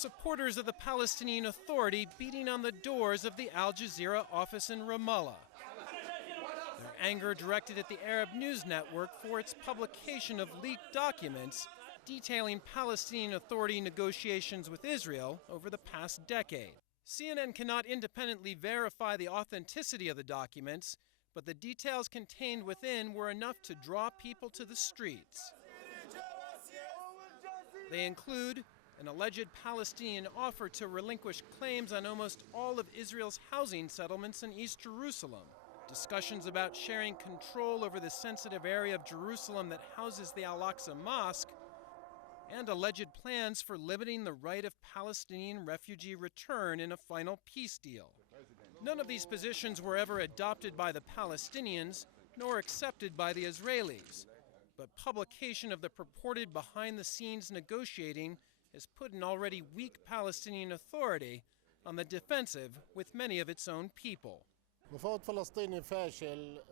Supporters of the Palestinian Authority beating on the doors of the Al Jazeera office in Ramallah. Their anger directed at the Arab News Network for its publication of leaked documents detailing Palestinian Authority negotiations with Israel over the past decade. CNN cannot independently verify the authenticity of the documents, but the details contained within were enough to draw people to the streets. They include an alleged Palestinian offer to relinquish claims on almost all of Israel's housing settlements in East Jerusalem, discussions about sharing control over the sensitive area of Jerusalem that houses the Al-Aqsa Mosque, and alleged plans for limiting the right of Palestinian refugee return in a final peace deal. None of these positions were ever adopted by the Palestinians, nor accepted by the Israelis. But publication of the purported behind-the-scenes negotiating has put an already weak Palestinian Authority on the defensive with many of its own people.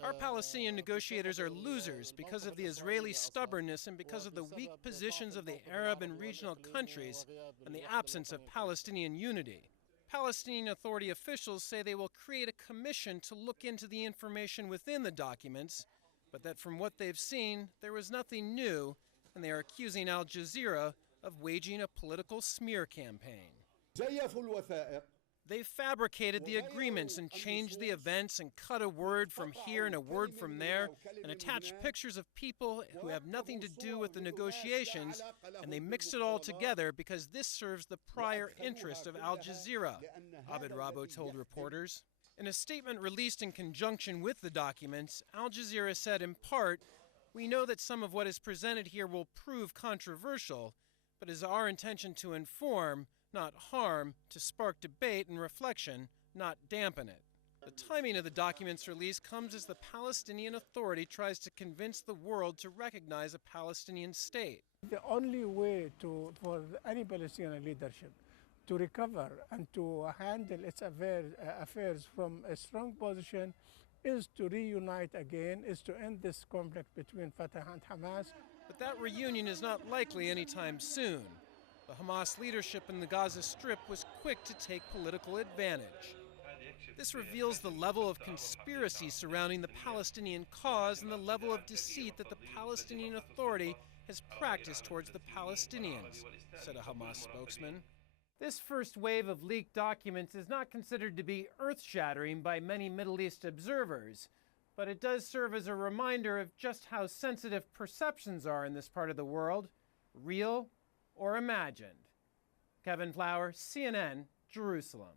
Our Palestinian negotiators are losers because of the Israeli stubbornness and because of the weak positions of the Arab and regional countries and the absence of Palestinian unity. Palestinian Authority officials say they will create a commission to look into the information within the documents, but that from what they've seen, there was nothing new, and they are accusing Al Jazeera of waging a political smear campaign. They fabricated the agreements and changed the events and cut a word from here and a word from there and attached pictures of people who have nothing to do with the negotiations, and they mixed it all together because this serves the prior interest of Al Jazeera, Abed Rabo told reporters. In a statement released in conjunction with the documents, Al Jazeera said in part, "We know that some of what is presented here will prove controversial, but it is our intention to inform, not harm, to spark debate and reflection, not dampen it." The timing of the document's release comes as the Palestinian Authority tries to convince the world to recognize a Palestinian state. The only way for any Palestinian leadership to recover and to handle its affairs from a strong position is to reunite again, is to end this conflict between Fatah and Hamas. But that reunion is not likely anytime soon. The Hamas leadership in the Gaza Strip was quick to take political advantage. This reveals the level of conspiracy surrounding the Palestinian cause and the level of deceit that the Palestinian Authority has practiced towards the Palestinians, said a Hamas spokesman. This first wave of leaked documents is not considered to be earth-shattering by many Middle East observers, but it does serve as a reminder of just how sensitive perceptions are in this part of the world, real or imagined. Kevin Flower, CNN, Jerusalem.